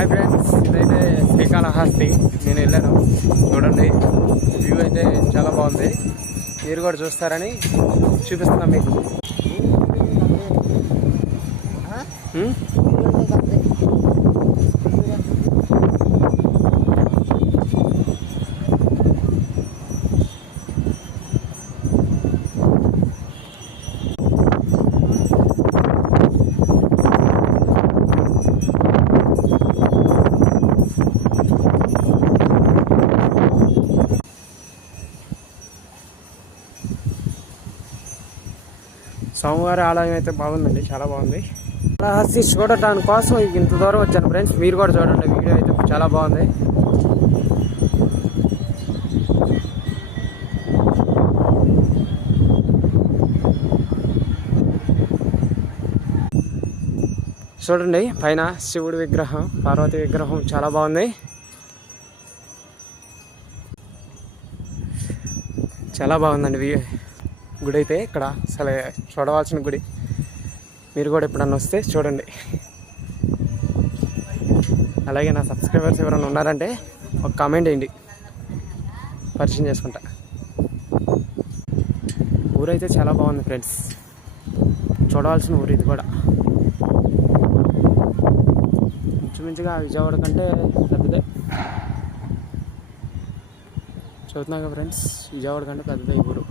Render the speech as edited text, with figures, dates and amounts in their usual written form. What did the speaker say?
Hi friends, ఇదైతే శ్రీకాళహస్తి. నేను వెళ్ళాను, చూడండి. వ్యూ అయితే చాలా బాగుంది. మీరు కూడా చూస్తారని చూపిస్తున్నాను మీకు. స్వామివారి ఆలయం అయితే బాగుందండి, చాలా బాగుంది. కాళహస్తి చూడటానికి కోసం ఇంత దూరం వచ్చాను ఫ్రెండ్స్. మీరు కూడా చూడండి, వీడియో అయితే చాలా బాగుంది. చూడండి, పైన శివుడి విగ్రహం, పార్వతి విగ్రహం చాలా బాగుంది. చాలా బాగుందండి గుడి అయితే. ఇక్కడ అసలు చూడవలసిన గుడి. మీరు కూడా ఎప్పుడన్నా వస్తే చూడండి. అలాగే నా సబ్స్క్రైబర్స్ ఎవరైనా ఉన్నారంటే ఒక కామెంట్ వేయండి, పరిచయం చేసుకుంటా. ఊరైతే చాలా బాగుంది ఫ్రెండ్స్, చూడవలసిన ఊరు ఇది కూడా. ఇంచుమించుగా విజయవాడ కంటే పెద్దదే. చూస్తున్నాగా ఫ్రెండ్స్, విజయవాడ కంటే పెద్దదే ఈ ఊరు.